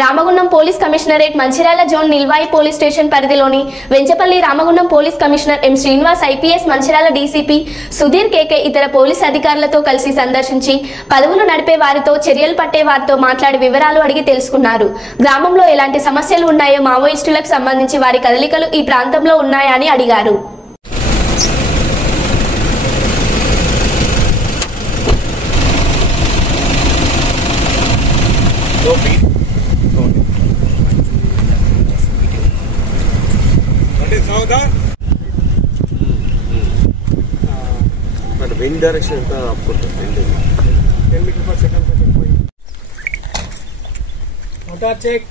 Ramagundam police commissionerate Mancherial zone Nilwai police station పరిధిలోని Venchapalli Ramagundam police commissioner M Srinivas IPS Mancherial DCP Sudheer KK ఇతర police అధికారులతో కలిసి సందర్శించి పదవులు నడిపే వారితో చర్యలు పట్టే వారితో మాట్లాడి వివరాలు అడిగి తెలుసుకున్నారు. గ్రామంలో ఎలాంటి సమస్యలు ఉన్నాయో, మావోయిస్టులకు సంబంధించి వారి కదలికలు ఈ ప్రాంతంలో ఉన్నాయా అని అడిగారు. wind direction anta aapko 10 meter per second ka koi auto check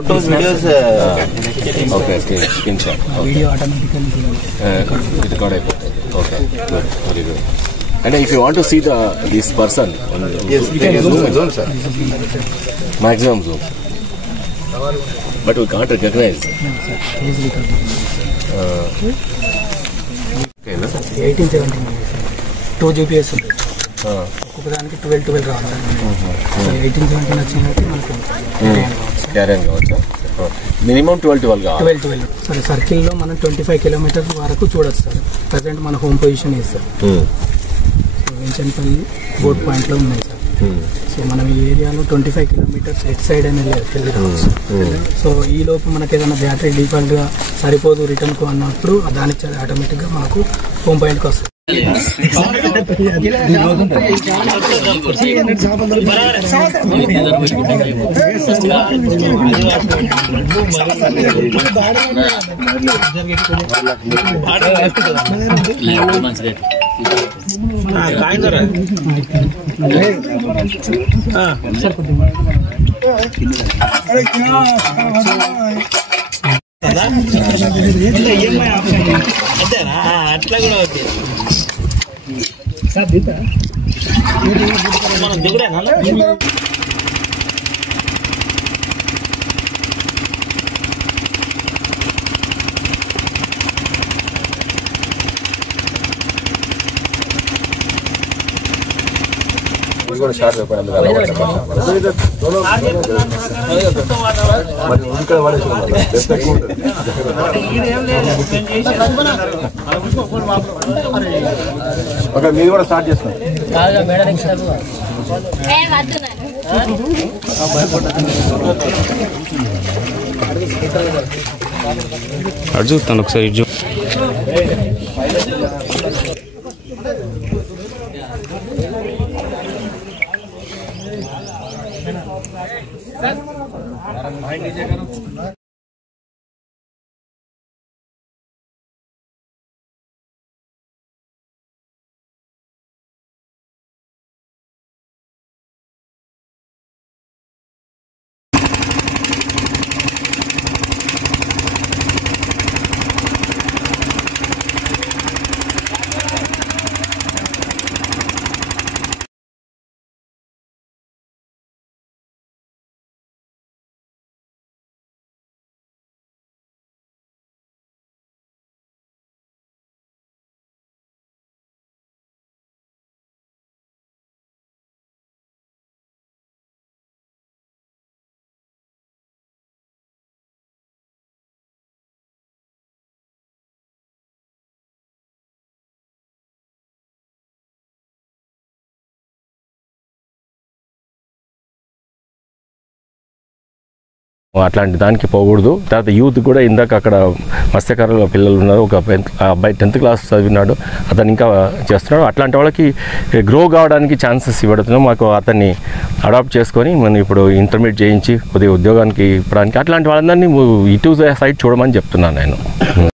Photos, videos, okay, screenshot. Okay. Video automatically record it. Okay, good, very good. And if you want to see this person, yes, you can zoom, sir. Maximum zoom. But we can't recognize. No, sir. Easily Okay, no? 1817 2 GPS ఉంది. ఒక్కొక్కదానికి 12 రావాలి sir. 1817 వచ్చినట్టు మనకు క్యారియన్ కావచ్చు. Minimum 12 కావాలి. 12 సరే. సర్కిల్లో మనం 25 kilometres వరకు చూడొచ్చు సార్. ప్రజెంట్ మన హోమ్ పొజిషన్ ఇది సార్. సో వెంచన్పల్లి బోట్ పాయింట్లో ఉన్నాయి సార్. సో మనం ఈ ఏరియాలో 25 కిలోమీటర్స్ ఎట్ సైడ్ అనేది వెళ్ళి రావచ్చు. సో ఈ లోపు మనకి ఏదైనా బ్యాటరీ డిఫాల్ట్గా సరిపోదు రిటర్న్కు అన్నప్పుడు దానికి ఆటోమేటిక్గా మనకు హోమ్ పాయింట్కి వస్తుంది. అట్లా కూడా ఓకే మనం దిగుడేనా మీరు కూడా స్టార్ట్ చేస్తున్నారు. అటు చూస్తాను ఒకసారి. అట్లాంటి దానికి పోకూడదు. తర్వాత యూత్ కూడా ఇందాక అక్కడ మత్స్యకారుల పిల్లలు ఉన్నారు. ఒక అబ్బాయి 10th క్లాస్ చదివినాడు, అతను ఇంకా చేస్తున్నాడు. అట్లాంటి వాళ్ళకి గ్రో కావడానికి ఛాన్సెస్ ఇవ్వడం, మాకు అతన్ని అడాప్ట్ చేసుకొని మనం ఇప్పుడు ఇంటర్మీడియట్ చేయించి కొద్దిగా ఉద్యోగానికి ఇవ్వడానికి అట్లాంటి వాళ్ళందరినీ ఇటు సైడ్ చూడమని చెప్తున్నాను నేను.